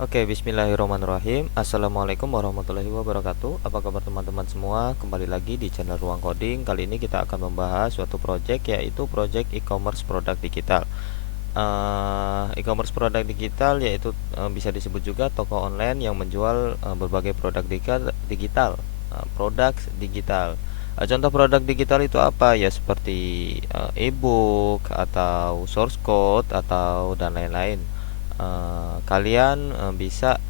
Oke, bismillahirrahmanirrahim. Assalamualaikum warahmatullahi wabarakatuh. Apa kabar teman-teman semua? Kembali lagi di channel Ruang Coding. Kali ini kita akan membahas suatu project, yaitu project e-commerce produk digital. E-commerce produk digital yaitu bisa disebut juga toko online yang menjual berbagai produk digital, produk digital. Contoh produk digital itu apa ya, seperti e-book atau source code atau dan lain-lain. Kalian bisa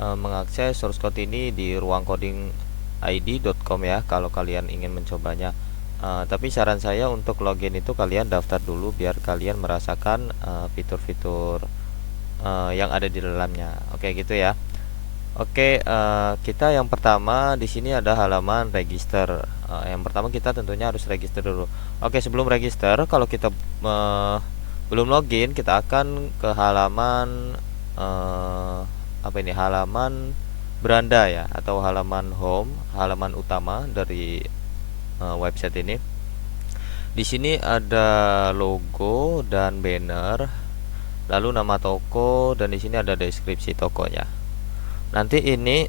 mengakses source code ini di ruangcodingid.com ya, kalau kalian ingin mencobanya. Tapi saran saya untuk login itu kalian daftar dulu biar kalian merasakan fitur-fitur yang ada di dalamnya. Oke, gitu ya. Oke, kita yang pertama di sini ada halaman register. Yang pertama kita tentunya harus register dulu. Oke, sebelum register, kalau kita belum login, kita akan ke halaman apa ini? Halaman beranda ya, atau halaman home, halaman utama dari website ini. Di sini ada logo dan banner, lalu nama toko, dan di sini ada deskripsi tokonya. Nanti ini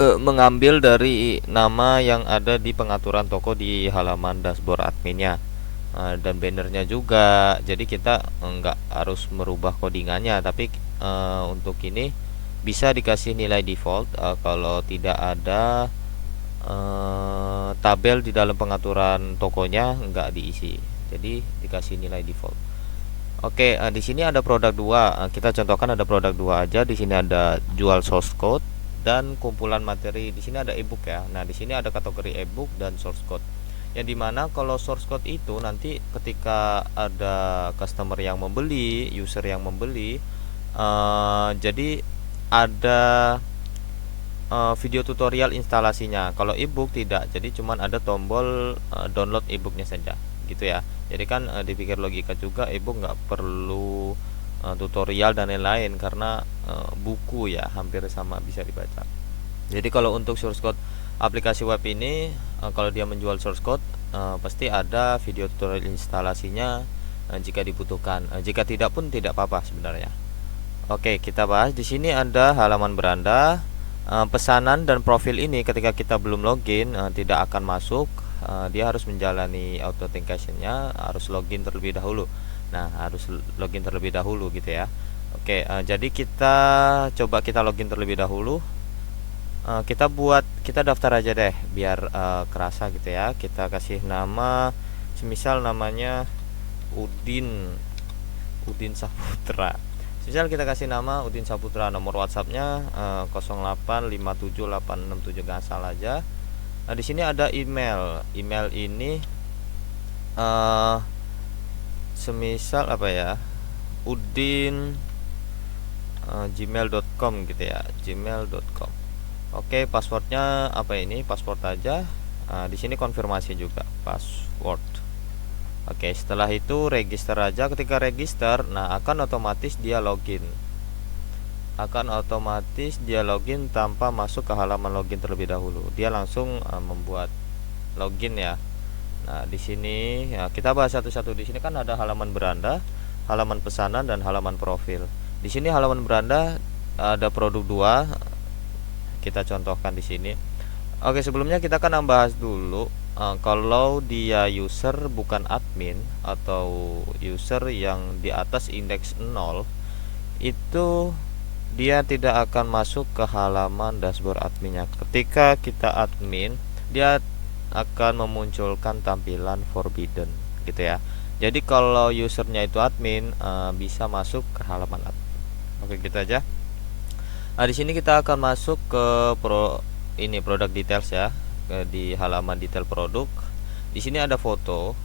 mengambil dari nama yang ada di pengaturan toko di halaman dashboard adminnya, dan bannernya juga. Jadi kita nggak harus merubah codingannya, tapi untuk ini bisa dikasih nilai default kalau tidak ada tabel di dalam pengaturan tokonya nggak diisi, jadi dikasih nilai default. Oke, di sini ada produk dua. Kita contohkan ada produk dua aja. Di sini ada jual source code dan kumpulan materi. Di sini ada ebook ya. Nah, di sini ada kategori ebook dan source code. Yang dimana kalau source code itu nanti ketika ada customer yang membeli, user yang membeli, jadi ada video tutorial instalasinya. Kalau ebook tidak, jadi cuman ada tombol download ebooknya saja, gitu ya. Jadi kan dipikir logika juga, ebook nggak perlu tutorial dan lain-lain karena buku ya, hampir sama bisa dibaca. Jadi kalau untuk source code aplikasi web ini, kalau dia menjual source code, pasti ada video tutorial instalasinya jika dibutuhkan. Jika tidak pun tidak apa-apa sebenarnya. Oke, kita bahas. Di sini ada halaman beranda. Pesanan dan profil ini ketika kita belum login tidak akan masuk. Dia harus menjalani authentication-nya, harus login terlebih dahulu. Nah, harus login terlebih dahulu gitu ya. Oke, jadi kita kita login terlebih dahulu. Kita daftar aja deh biar kerasa gitu ya. Kita kasih nama, semisal namanya Udin Saputra. Misal kita kasih nama Udin Saputra, nomor WhatsApp-nya 08578667, nggak salah aja. Nah, di sini ada email. Email ini semisal apa ya? Udin gmail.com gitu ya, gmail.com. Oke, passwordnya apa ini? Password aja. Di sini konfirmasi juga, password. Oke, setelah itu register aja. Ketika register, nah akan otomatis dia login. Tanpa masuk ke halaman login terlebih dahulu. Dia langsung membuat login ya. Nah, di sini ya, kita bahas satu-satu. Di sini kan ada halaman beranda, halaman pesanan, dan halaman profil. Di sini halaman beranda ada produk dua. Kita contohkan di sini. Oke, sebelumnya kita akan bahas dulu kalau dia user bukan admin atau user yang di atas indeks 0, itu dia tidak akan masuk ke halaman dashboard adminnya. Ketika kita admin, dia akan memunculkan tampilan forbidden gitu ya. Jadi kalau usernya itu admin, bisa masuk ke halaman admin. Oke, gitu aja. Nah, di sini kita akan masuk ke produk details ya, di halaman detail produk. Di sini ada foto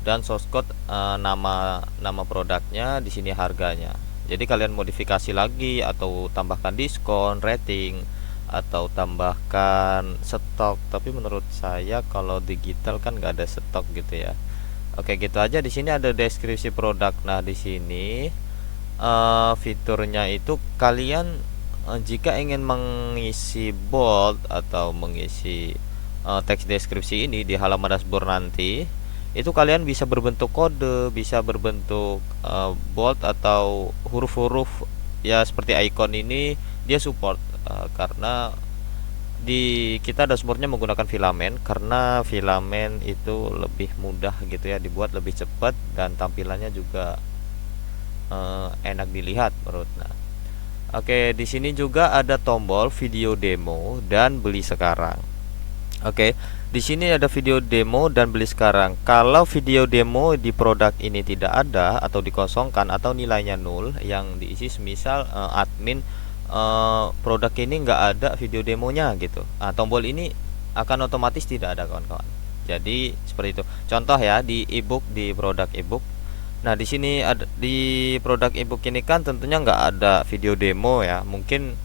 dan source code, nama produknya, di sini harganya. Jadi kalian modifikasi lagi atau tambahkan diskon, rating, atau tambahkan stok. Tapi menurut saya kalau digital kan nggak ada stok gitu ya. Oke, gitu aja. Di sini ada deskripsi produk. Nah, di sini fiturnya itu kalian jika ingin mengisi bold atau mengisi teks deskripsi ini di halaman dashboard nanti, itu kalian bisa berbentuk kode, bisa berbentuk bold atau huruf-huruf ya seperti icon ini dia support, karena kita dashboardnya menggunakan filamen, karena filamen itu lebih mudah gitu ya dibuat, lebih cepat, dan tampilannya juga enak dilihat menurut. Nah, oke, di sini juga ada tombol video demo dan beli sekarang. Oke, di sini ada video demo dan beli sekarang. Kalau video demo di produk ini tidak ada atau dikosongkan atau nilainya 0, yang diisi semisal admin produk ini nggak ada video demonya gitu, tombol ini akan otomatis tidak ada kawan-kawan. Jadi seperti itu. Contoh ya di ebook, di produk ebook. Nah, di sini ada di produk ebook ini kan tentunya nggak ada video demo ya. Mungkin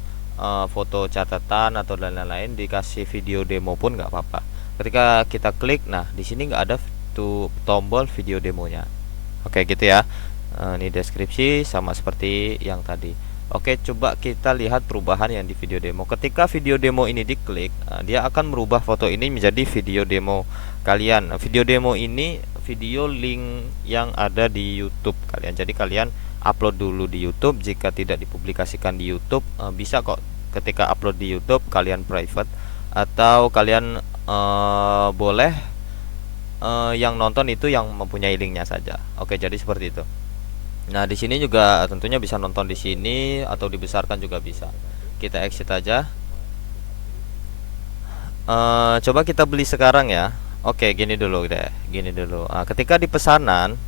foto catatan atau dan lain-lain, dikasih video demo pun nggak apa-apa. Ketika kita klik, nah di sini nggak ada tuh tombol video demonya. Oke gitu ya. Ini deskripsi sama seperti yang tadi. Oke, coba kita lihat perubahan yang di video demo. Ketika video demo ini diklik, dia akan merubah foto ini menjadi video demo kalian. Video demo ini video link yang ada di YouTube kalian. Jadi kalian upload dulu di YouTube. Jika tidak dipublikasikan di YouTube, bisa kok ketika upload di YouTube kalian private, atau kalian boleh yang nonton itu yang mempunyai linknya saja. Oke, jadi seperti itu. Nah, di sini juga tentunya bisa nonton di sini atau dibesarkan juga bisa. Kita exit aja. Coba kita beli sekarang ya. Oke, gini dulu deh, gini dulu. Ketika di pesanan,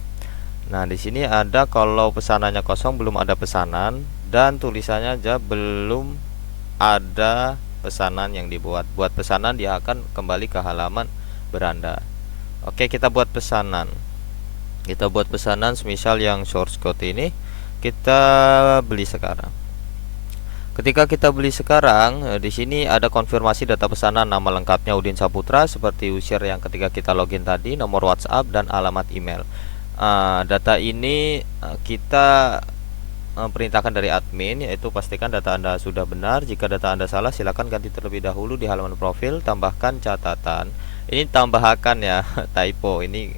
nah di sini ada kalau pesanannya kosong, belum ada pesanan, dan tulisannya aja belum ada pesanan yang dibuat. Buat pesanan dia akan kembali ke halaman beranda. Oke, kita buat pesanan. Kita buat pesanan semisal yang source code ini kita beli sekarang. Ketika kita beli sekarang, di sini ada konfirmasi data pesanan, nama lengkapnya Udin Saputra seperti user yang ketika kita login tadi, nomor WhatsApp dan alamat email. Data ini kita perintahkan dari admin, yaitu pastikan data Anda sudah benar. Jika data Anda salah, silakan ganti terlebih dahulu di halaman profil, tambahkan catatan. Ini tambahkan ya, typo ini,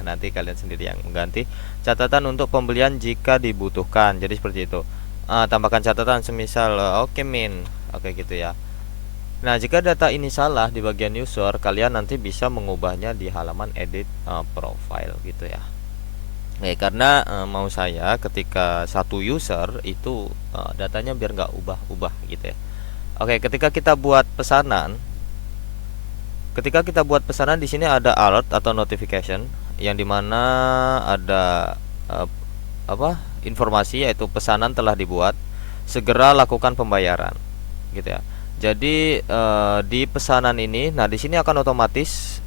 nanti kalian sendiri yang mengganti. Catatan untuk pembelian jika dibutuhkan. Jadi seperti itu. Tambahkan catatan semisal oke min, oke gitu ya. Nah, jika data ini salah di bagian user, kalian nanti bisa mengubahnya di halaman edit profile gitu ya. Karena mau saya ketika satu user itu datanya biar nggak ubah-ubah gitu ya. Oke, ketika kita buat pesanan, di sini ada alert atau notification, yang dimana ada informasi, yaitu pesanan telah dibuat, segera lakukan pembayaran gitu ya. Jadi di pesanan ini, nah di sini akan otomatis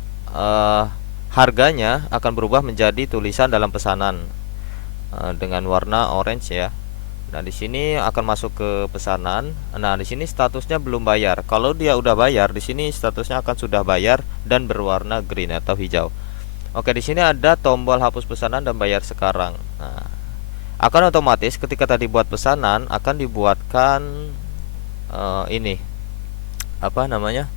harganya akan berubah menjadi tulisan dalam pesanan dengan warna orange ya. Nah, di sini akan masuk ke pesanan. Nah, di sini statusnya belum bayar. Kalau dia udah bayar, di sini statusnya akan sudah bayar dan berwarna green atau hijau. Oke, di sini ada tombol hapus pesanan dan bayar sekarang. Nah, akan otomatis ketika tadi buat pesanan akan dibuatkan ini apa namanya?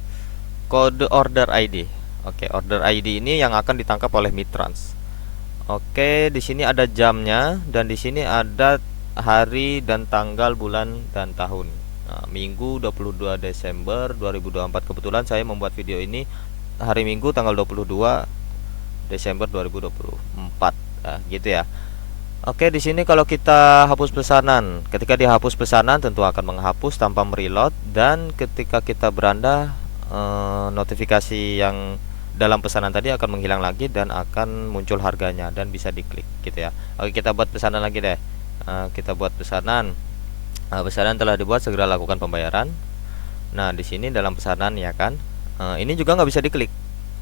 Kode order ID. Oke, order ID ini yang akan ditangkap oleh Mitrans. Oke, di sini ada jamnya dan di sini ada hari dan tanggal, bulan dan tahun. Nah, Minggu 22 Desember 2024. Kebetulan saya membuat video ini hari Minggu tanggal 22 Desember 2024. Nah, gitu ya. Oke, di sini kalau kita hapus pesanan, ketika dihapus pesanan tentu akan menghapus tanpa mereload, dan ketika kita beranda notifikasi yang dalam pesanan tadi akan menghilang lagi dan akan muncul harganya dan bisa diklik gitu ya. Oke, kita buat pesanan lagi deh. Kita buat pesanan. Pesanan telah dibuat, segera lakukan pembayaran. Nah, di sini dalam pesanan ya kan. Ini juga nggak bisa diklik.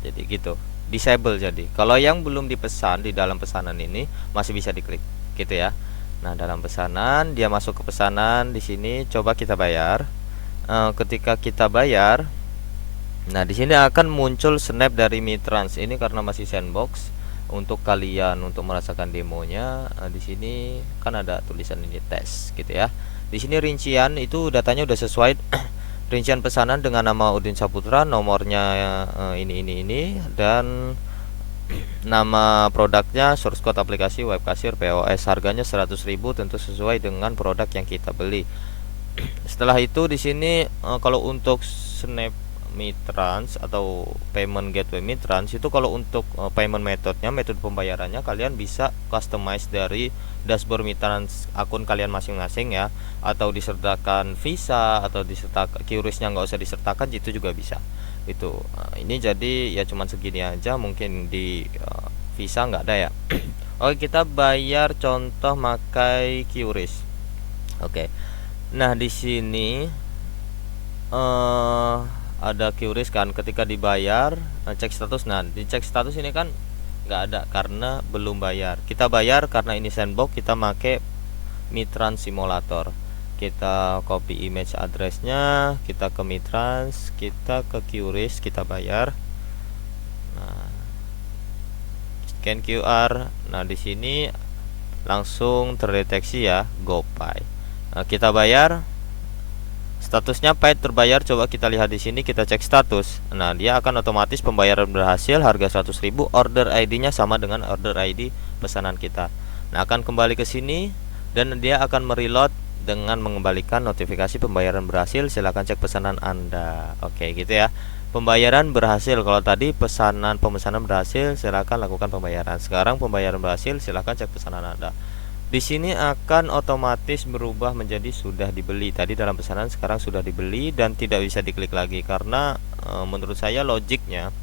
Jadi gitu. Disable jadi. Kalau yang belum dipesan di dalam pesanan ini masih bisa diklik gitu ya. Nah, dalam pesanan dia masuk ke pesanan, di sini coba kita bayar. Ketika kita bayar, nah di sini akan muncul snap dari Mitrans. Ini karena masih sandbox. Untuk kalian untuk merasakan demonya, di sini kan ada tulisan ini tes gitu ya. Di sini rincian itu datanya udah sesuai. Rincian pesanan dengan nama Udin Saputra, nomornya ini dan Nama produknya source code aplikasi web kasir POS, harganya 100.000, tentu sesuai dengan produk yang kita beli. Setelah itu di sini kalau untuk Snap Mitrans atau Payment Gateway Mitrans itu, kalau untuk payment metode pembayarannya kalian bisa customize dari dashboard Mitrans akun kalian masing-masing ya, atau disertakan Visa atau disertakan QRIS-nya nggak usah disertakan, itu juga bisa. Itu ini jadi ya cuman segini aja, mungkin di Visa nggak ada ya. Oke, kita bayar contoh pakai QRIS. Oke. Nah, di sini ada QRIS kan, ketika dibayar cek status. Nah, di cek status ini kan nggak ada karena belum bayar. Kita bayar karena ini sandbox, kita make Mitrans Simulator. Kita copy image addressnya, kita ke Mitrans, kita ke QRIS, kita bayar. Nah, scan QR. Nah, di sini langsung terdeteksi ya GoPay. Nah, kita bayar. Statusnya paid terbayar, coba kita lihat di sini, kita cek status. Nah, dia akan otomatis pembayaran berhasil, harga 100.000, order ID-nya sama dengan order ID pesanan kita. Nah, akan kembali ke sini dan dia akan mereload dengan mengembalikan notifikasi pembayaran berhasil, silakan cek pesanan Anda. Oke, gitu ya. Pembayaran berhasil. Kalau tadi pemesanan berhasil, silakan lakukan pembayaran. Sekarang pembayaran berhasil, silakan cek pesanan Anda. Di sini akan otomatis berubah menjadi sudah dibeli. Tadi dalam pesanan, sekarang sudah dibeli dan tidak bisa diklik lagi karena menurut saya logiknya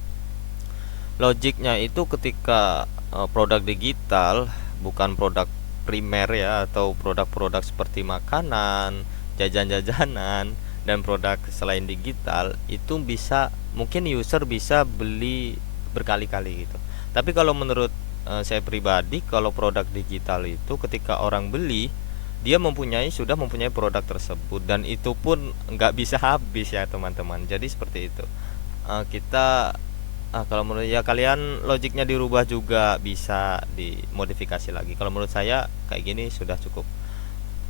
itu ketika produk digital bukan produk primer ya, atau produk-produk seperti makanan, jajan-jajanan dan produk selain digital itu bisa, mungkin user bisa beli berkali-kali gitu. Tapi kalau menurut saya pribadi, kalau produk digital itu ketika orang beli, dia sudah mempunyai produk tersebut, dan itu pun nggak bisa habis ya teman-teman. Jadi seperti itu. Kita kalau menurut ya kalian, logiknya dirubah juga, bisa dimodifikasi lagi. Kalau menurut saya kayak gini sudah cukup.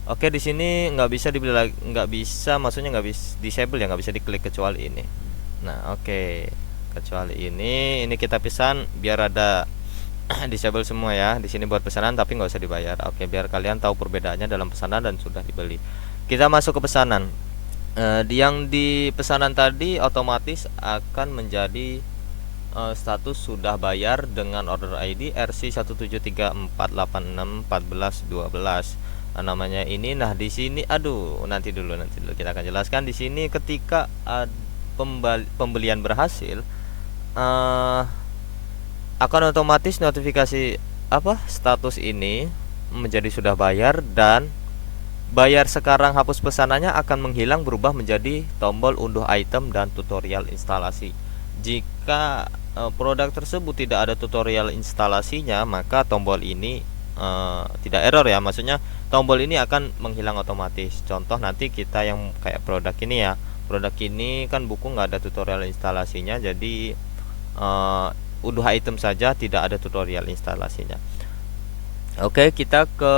Oke, di sini nggak bisa dibeli lagi, nggak bisa, maksudnya nggak bisa disable ya, nggak bisa diklik kecuali ini. Nah, oke, kecuali ini kita pesan biar ada disable semua ya. Di sini buat pesanan tapi nggak usah dibayar. Oke, biar kalian tahu perbedaannya dalam pesanan dan sudah dibeli. Kita masuk ke pesanan. Yang di pesanan tadi otomatis akan menjadi status sudah bayar dengan order ID RC17348614112. Namanya ini. Nah, di sini nanti dulu kita akan jelaskan. Di sini ketika pembelian berhasil, akan otomatis notifikasi status ini menjadi sudah bayar, dan bayar sekarang hapus pesanannya akan menghilang, berubah menjadi tombol unduh item dan tutorial instalasi. Jika produk tersebut tidak ada tutorial instalasinya, maka tombol ini tidak error ya, maksudnya tombol ini akan menghilang otomatis. Contoh nanti kita yang kayak produk ini ya, produk ini kan buku nggak ada tutorial instalasinya, jadi unduh item saja, tidak ada tutorial instalasinya. Oke, kita ke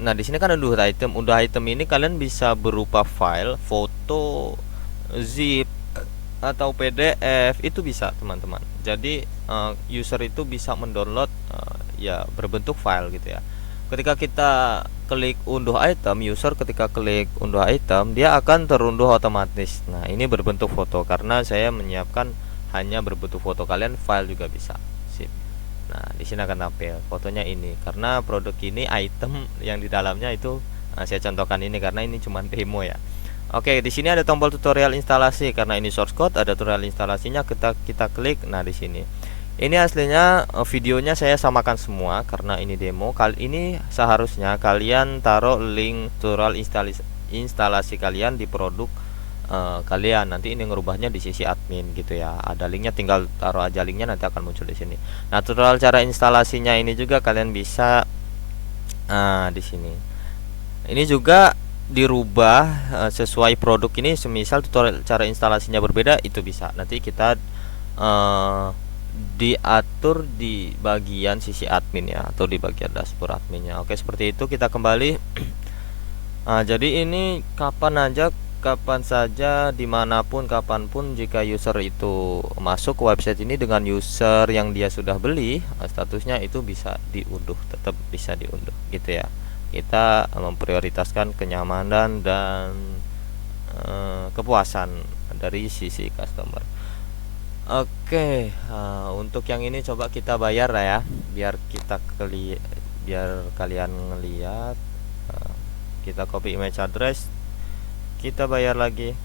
nah, di sini kan unduh item. Unduh item ini kalian bisa berupa file, foto, zip atau PDF, itu bisa teman-teman. Jadi user itu bisa mendownload ya berbentuk file gitu ya. Ketika kita klik unduh item, user ketika klik unduh item, dia akan terunduh otomatis. Nah, ini berbentuk foto karena saya menyiapkan hanya berbentuk foto, kalian file juga bisa. Sip. Nah, di sini akan tampil fotonya ini karena produk ini item yang di dalamnya itu saya contohkan ini karena ini cuma demo ya. Oke, di sini ada tombol tutorial instalasi karena ini source code, ada tutorial instalasinya, kita klik. Nah, di sini. Ini aslinya videonya saya samakan semua karena ini demo. Kali ini seharusnya kalian taruh link tutorial instalasi kalian di produk kalian. Nanti ini ngerubahnya di sisi admin gitu ya, ada linknya, tinggal taruh aja linknya, nanti akan muncul di sini. Nah, tutorial cara instalasinya ini juga kalian bisa di sini. Ini juga dirubah sesuai produk ini, semisal tutorial cara instalasinya berbeda, itu bisa nanti kita diatur di bagian sisi admin ya, atau di bagian dashboard adminnya. Oke, seperti itu. Kita kembali. Jadi ini kapan aja kapan saja, dimanapun, kapanpun, jika user itu masuk ke website ini dengan user yang dia sudah beli, statusnya itu bisa diunduh, tetap bisa diunduh gitu ya. Kita memprioritaskan kenyamanan dan kepuasan dari sisi customer. Oke, untuk yang ini coba kita bayar lah ya, biar kalian ngeliat. Kita copy image address, kita bayar lagi,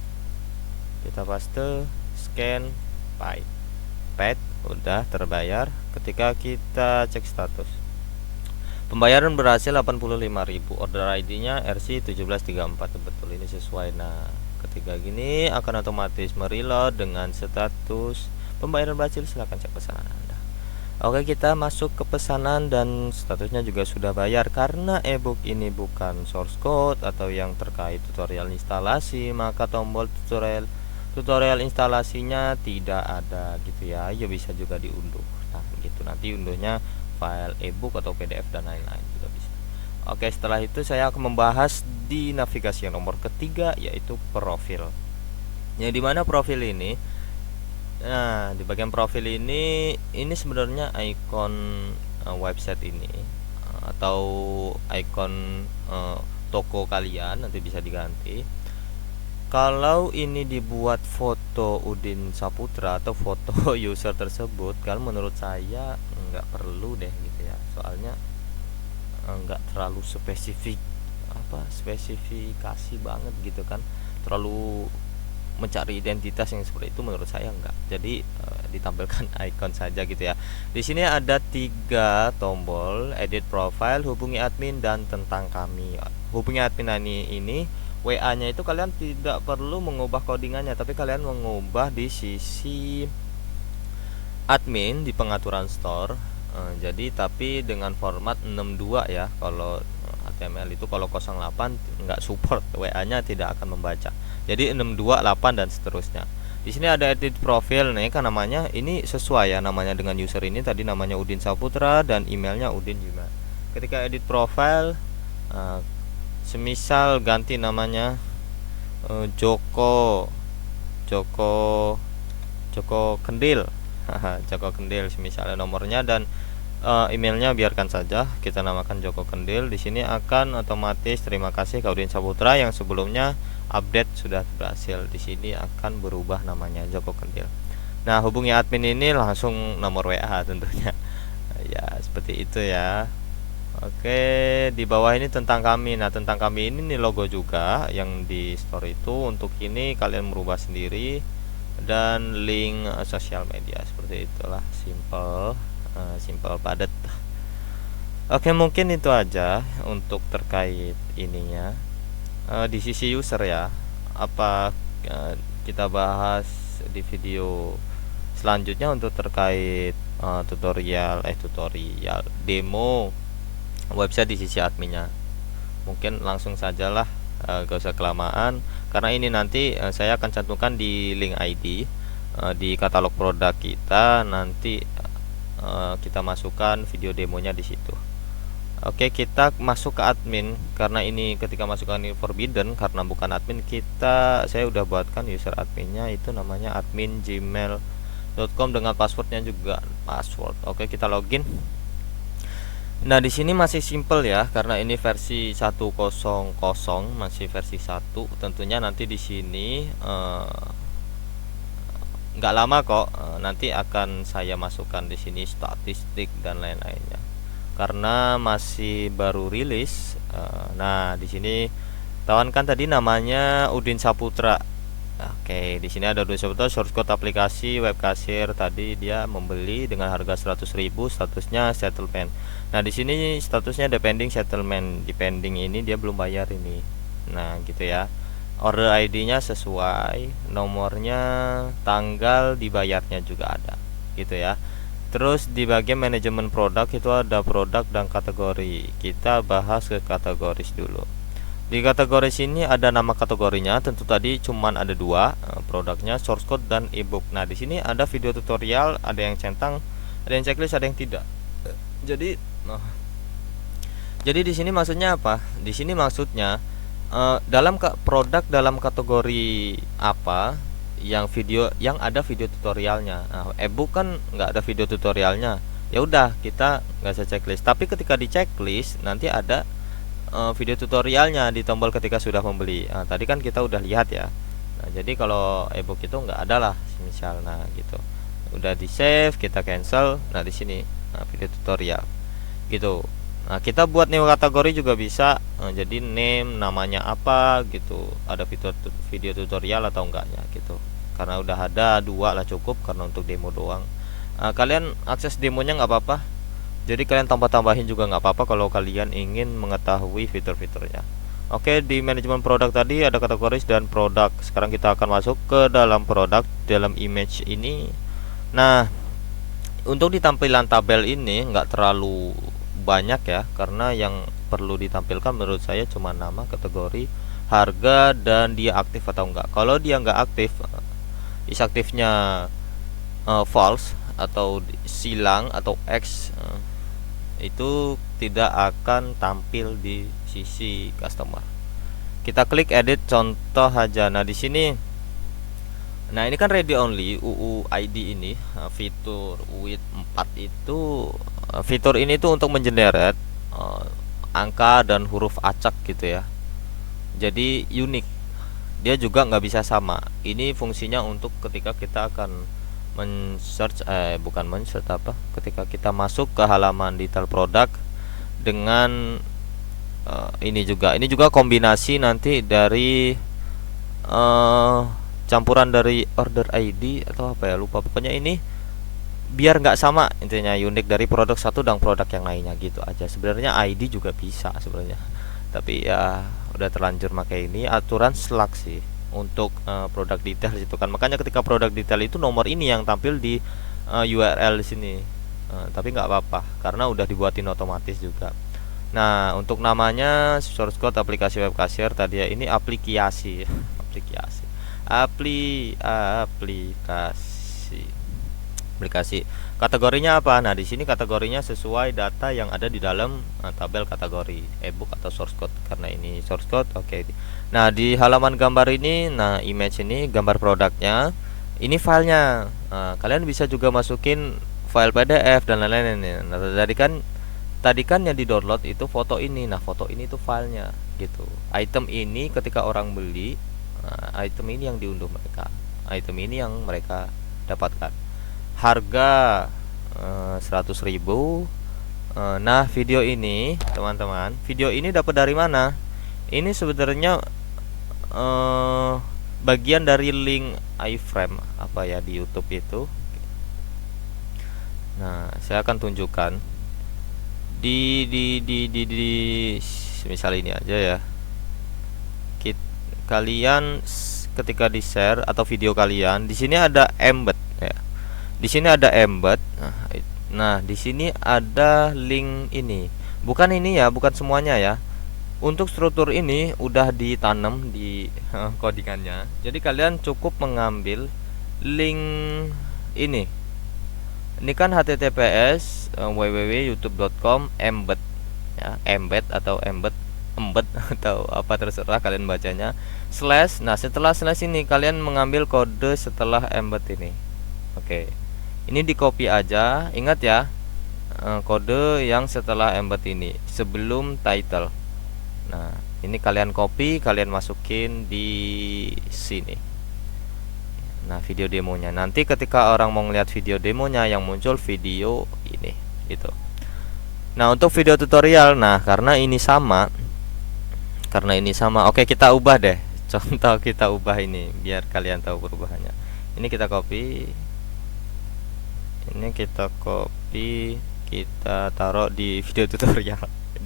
kita paste, scan, pay, paid, udah terbayar. Ketika kita cek status, pembayaran berhasil 85.000, order ID-nya RC1734, betul ini sesuai. Nah, ketika gini akan otomatis mereload dengan status pembayaran berhasil, silahkan cek pesanan Anda. Oke, kita masuk ke pesanan dan statusnya juga sudah bayar. Karena ebook ini bukan source code atau yang terkait tutorial instalasi, maka tombol tutorial instalasinya tidak ada gitu ya. Ya bisa juga diunduh. Nah, gitu nanti unduhnya file ebook atau PDF dan lain-lain juga bisa. Oke, setelah itu saya akan membahas di navigasi yang nomor ketiga, yaitu profil. Yang dimana profil ini, nah di bagian profil ini sebenarnya ikon website ini atau ikon toko kalian nanti bisa diganti. Kalau ini dibuat foto Udin Saputra atau foto user tersebut, kan menurut saya nggak perlu deh gitu ya, soalnya nggak terlalu spesifikasi banget gitu kan, terlalu mencari identitas yang seperti itu menurut saya enggak. Jadi ditampilkan icon saja gitu ya. Di sini ada 3 tombol, edit profile, hubungi admin, dan tentang kami. Hubungi admin ini WA-nya itu kalian tidak perlu mengubah codingannya, tapi kalian mengubah di sisi admin di pengaturan store. Jadi tapi dengan format 62 ya. Kalau HTML itu kalau 08 enggak support, WA-nya tidak akan membaca. Jadi 628 dan seterusnya. Di sini ada edit profil nih, kan namanya ini sesuai ya, namanya dengan user ini tadi namanya Udin Saputra dan emailnya Udin juga. Ketika edit profile, semisal ganti namanya Joko Kendil, Joko Kendil misalnya nomornya, dan emailnya biarkan saja kita namakan Joko Kendil. Di sini akan otomatis terima kasih ke Udin Saputra yang sebelumnya update sudah berhasil. Di sini akan berubah namanya Joko Kendil. Nah, hubungi admin ini langsung nomor WA tentunya. Ya, seperti itu ya. Oke, di bawah ini tentang kami. Nah, tentang kami ini nih logo juga yang di store itu. Untuk ini kalian merubah sendiri, dan link sosial media seperti itulah, simple padat. Oke, mungkin itu aja untuk terkait ininya. Di sisi user ya, apa kita bahas di video selanjutnya untuk terkait tutorial demo website di sisi adminnya. Mungkin langsung sajalah, gak usah kelamaan, karena ini nanti saya akan cantumkan di link ID di katalog produk kita. Nanti kita masukkan video demonya di situ. Oke, kita masuk ke admin. Karena ini ketika masukkan ini forbidden karena bukan admin, saya udah buatkan user adminnya, itu namanya admin gmail.com dengan passwordnya juga password. Oke, kita login. Nah, di sini masih simple ya, karena ini versi 1.0.0, masih versi 1. Tentunya nanti di sini nggak lama kok, nanti akan saya masukkan di sini statistik dan lain-lainnya karena masih baru rilis. Nah, di sini tawan kan tadi namanya Udin Saputra. Oke, di sini ada Udin Saputra, source code aplikasi web kasir. Tadi dia membeli dengan harga 100.000, statusnya settlement. Nah, di sini statusnya depending settlement. Depending ini dia belum bayar ini. Nah, gitu ya. Order ID-nya sesuai, nomornya, tanggal dibayarnya juga ada, gitu ya. Terus di bagian manajemen produk itu ada produk dan kategori. Kita bahas ke kategoris dulu. Di kategori sini ada nama kategorinya, tentu tadi cuman ada 2, produknya, source code, dan ebook. Nah, di sini ada video tutorial, ada yang centang, ada yang checklist, ada yang tidak. Jadi di sini maksudnya apa? Di sini maksudnya produk dalam kategori apa yang video yang ada video tutorialnya. Nah, ebook kan nggak ada video tutorialnya. Ya udah, kita nggak usah checklist. Tapi ketika di checklist nanti ada video tutorialnya di tombol ketika sudah membeli. Nah, tadi kan kita udah lihat ya. Nah, jadi kalau ebook itu nggak ada lah, misal. Nah, gitu. Udah di save, kita cancel. Nah, di sini video tutorial gitu. Nah, kita buat new kategori juga bisa. Jadi name namanya apa gitu, ada video tutorial atau enggaknya gitu. Karena udah ada 2 lah cukup, karena untuk demo doang. Kalian akses demonya nggak apa-apa. Jadi kalian tambah-tambahin juga nggak apa-apa kalau kalian ingin mengetahui fitur-fiturnya. Oke, di manajemen produk tadi ada kategoris dan produk. Sekarang kita akan masuk ke dalam produk, dalam image ini. Nah, untuk di tampilan tabel ini nggak terlalu banyak ya, karena yang perlu ditampilkan menurut saya cuma nama, kategori, harga, dan dia aktif atau enggak. Kalau dia nggak aktif, is aktifnya false atau silang atau X, itu tidak akan tampil di sisi customer. Kita klik edit contoh aja. Nah, di sini, nah ini kan ready only UUID ini, fitur with 4 itu, fitur ini tuh untuk mengenerate angka dan huruf acak gitu ya. Jadi unik. Dia juga nggak bisa sama. Ini fungsinya untuk ketika kita akan men-search, bukan men-search apa, ketika kita masuk ke halaman detail produk dengan ini juga kombinasi nanti dari campuran dari order ID atau apa ya, lupa. Pokoknya ini biar nggak sama, intinya unik dari produk satu dan produk yang lainnya gitu aja. Sebenarnya ID juga bisa sebenarnya, tapi ya udah terlanjur pakai ini aturan Slack sih untuk produk detail itu kan. Makanya ketika produk detail itu nomor ini yang tampil di URL di sini. Tapi nggak apa-apa karena udah dibuatin otomatis juga. Nah, untuk namanya source code aplikasi web cashier tadi ya, ini aplikasi aplikasi. Kategorinya apa? Nah, di sini kategorinya sesuai data yang ada di dalam tabel kategori ebook atau source code. Karena ini source code, oke. Nah, di halaman gambar ini, nah image ini gambar produknya, ini filenya. Nah, kalian bisa juga masukin file PDF dan lain-lain ini. Nah, tadi kan yang di download itu foto ini. Nah, foto ini tuh filenya gitu. Item ini ketika orang beli, item ini yang diunduh mereka. Item ini yang mereka dapatkan. Harga 100.000. Nah, video ini teman-teman, video ini dapat dari mana? Ini sebenarnya bagian dari link iframe apa ya di YouTube itu. Nah, saya akan tunjukkan di misal ini aja ya. Kalian ketika di share atau video kalian, di sini ada embed ya. Di sini ada embed. Nah, di sini ada link ini. Bukan ini ya, bukan semuanya ya. Untuk struktur ini udah ditanam di codingannya. Jadi kalian cukup mengambil link ini. Ini kan https www.youtube.com embed ya, embed atau embed atau apa terserah kalian bacanya, slash. Nah, setelah slash ini kalian mengambil kode setelah embed ini. Oke. Ini di copy aja, ingat ya, kode yang setelah embed ini sebelum title. Nah, ini kalian copy, kalian masukin di sini. Nah, video demonya. Nanti ketika orang mau ngeliat video demonya yang muncul video ini gitu. Nah, untuk video tutorial, nah karena ini sama, oke, kita ubah deh. Contoh kita ubah ini biar kalian tahu perubahannya. Ini kita copy. Ini kita copy, kita taruh di video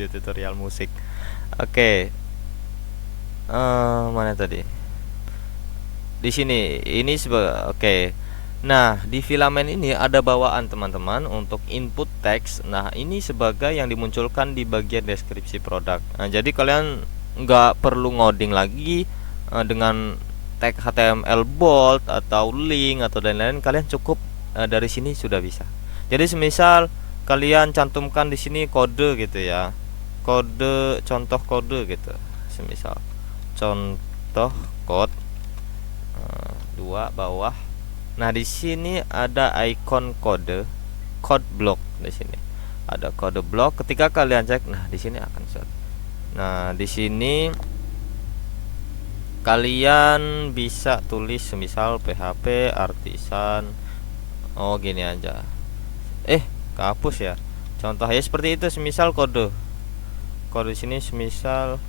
tutorial musik. Oke. Mana tadi? Di sini. Ini oke. Nah, di filamen ini ada bawaan teman-teman untuk input teks. Nah, ini sebagai yang dimunculkan di bagian deskripsi produk. Nah, jadi kalian nggak perlu ngoding lagi dengan tag HTML bold atau link atau lain-lain. Kalian cukup dari sini sudah bisa. Jadi semisal kalian cantumkan di sini kode gitu ya, contoh kode gitu, semisal contoh code 2 bawah. Nah, di sini ada icon code block. Di sini ada kode block. Ketika kalian cek, nah di sini akan short. Nah, di sini kalian bisa tulis misal PHP artisan. Oh, gini aja. Kehapus ya. Contohnya seperti itu, semisal kode di sini semisal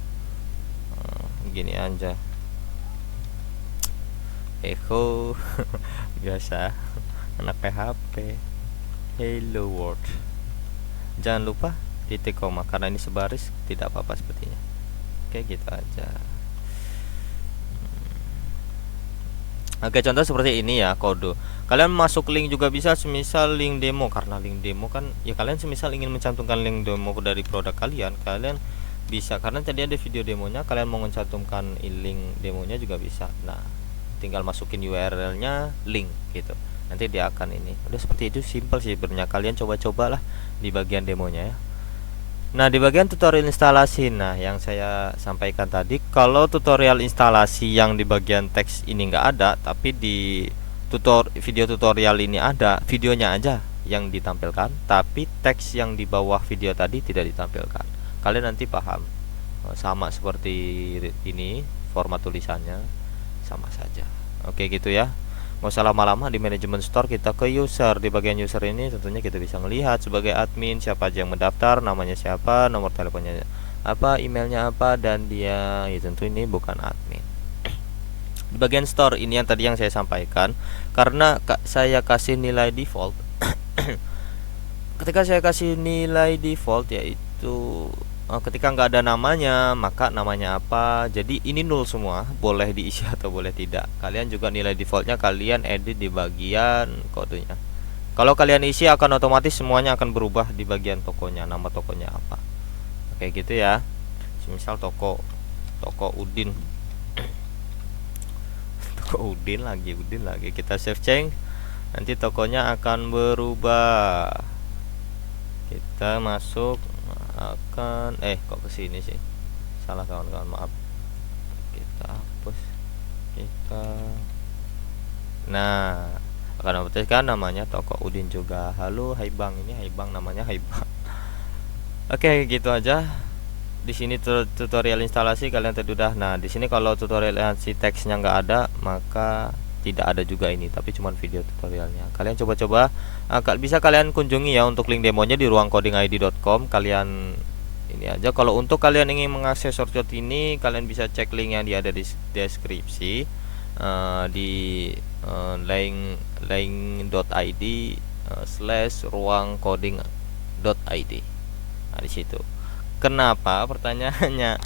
gini aja. Echo biasa anak PHP. Hello world. Jangan lupa titik koma karena ini sebaris, tidak apa-apa sepertinya. Oke, gitu aja. Oke, contoh seperti ini ya, kode. Kalian masuk link juga bisa, semisal link demo, karena link demo kan ya, kalian semisal ingin mencantumkan link demo dari produk kalian bisa, karena tadi ada video demonya, kalian mau mencantumkan link demonya juga bisa. Nah, tinggal masukin URL-nya link gitu. Nanti dia akan ini. Udah seperti itu, simple sih sebenarnya. Kalian coba-cobalah di bagian demonya ya. Nah, di bagian tutorial instalasi, nah yang saya sampaikan tadi, kalau tutorial instalasi yang di bagian teks ini nggak ada, tapi di video tutorial ini ada, videonya aja yang ditampilkan, tapi teks yang di bawah video tadi tidak ditampilkan. Kalian nanti paham, sama seperti ini format tulisannya, sama saja. Oke, gitu ya. Nggak usah lama-lama. Di manajemen store kita ke user. Di bagian user ini tentunya kita bisa melihat sebagai admin siapa aja yang mendaftar, namanya siapa, nomor teleponnya apa, emailnya apa, dan dia ya tentu ini bukan admin. Di bagian store ini yang tadi yang saya sampaikan, karena saya kasih nilai default. Ketika saya kasih nilai default yaitu ketika nggak ada namanya, maka namanya apa, jadi ini nol semua, boleh diisi atau boleh tidak. Kalian juga nilai defaultnya kalian edit di bagian kodenya. Kalau kalian isi akan otomatis semuanya akan berubah di bagian tokonya, nama tokonya apa. Oke, gitu ya. Misal toko Udin. Toko Udin lagi kita save change, nanti tokonya akan berubah. Kita masuk akan kok kesini sih, salah kawan-kawan, maaf. Kita hapus, nah akan otomatis namanya toko Udin juga. Halo, hai bang, ini hai bang, namanya hai bang. Oke, gitu aja. Di sini tutorial instalasi kalian tadi udah. Nah, di sini kalau tutorial si teksnya nggak ada, maka tidak ada juga ini, tapi cuma video tutorialnya. Kalian coba-coba, bisa kalian kunjungi ya untuk link demonya di ruangcodingid.com. Kalian ini aja. Kalau untuk kalian ingin mengakses shortcut ini, kalian bisa cek link yang ada di deskripsi, di link.id /ruangcoding.id. Nah, di situ. Kenapa pertanyaannya?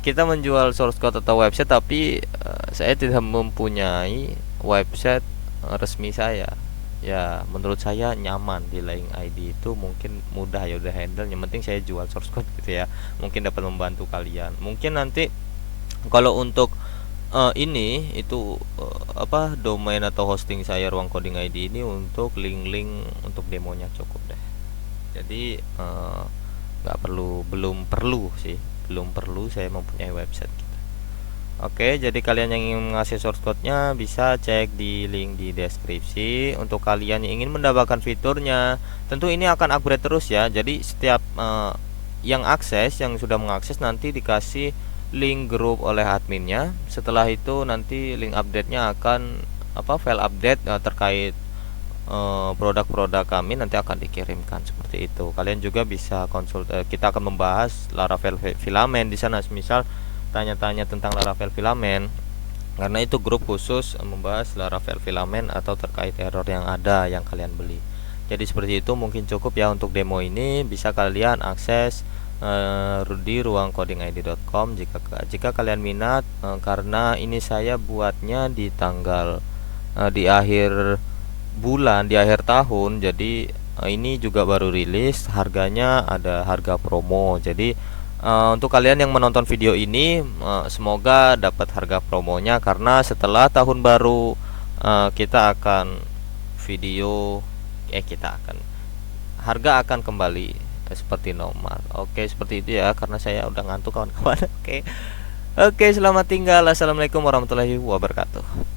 Kita menjual source code atau website, tapi saya tidak mempunyai website resmi saya. Ya, menurut saya nyaman di Link ID itu, mungkin mudah ya, udah handle. Yang penting saya jual source code gitu ya. Mungkin dapat membantu kalian. Mungkin nanti kalau untuk ini itu domain atau hosting saya Ruang Coding ID ini, untuk link-link untuk demonya cukup deh. Jadi belum perlu saya mempunyai website gitu. Oke, jadi kalian yang ingin mengakses source code-nya bisa cek di link di deskripsi. Untuk kalian yang ingin mendapatkan fiturnya, tentu ini akan upgrade terus ya. Jadi setiap yang sudah mengakses nanti dikasih link grup oleh adminnya. Setelah itu nanti link update-nya akan file update terkait produk-produk kami nanti akan dikirimkan seperti itu. Kalian juga bisa kita akan membahas Laravel Filament di sana, misal tanya-tanya tentang Laravel Filament, karena itu grup khusus membahas Laravel Filament atau terkait error yang ada yang kalian beli. Jadi seperti itu, mungkin cukup ya untuk demo ini. Bisa kalian akses di ruangcodingid.com jika kalian minat, karena ini saya buatnya di tanggal di akhir bulan, di akhir tahun. Jadi ini juga baru rilis, harganya ada harga promo. Jadi untuk kalian yang menonton video ini, semoga dapat harga promonya, karena setelah tahun baru kita akan harga akan kembali seperti normal. Oke, seperti itu ya, karena saya udah ngantuk kawan-kawan. Oke, selamat tinggal. Assalamualaikum warahmatullahi wabarakatuh.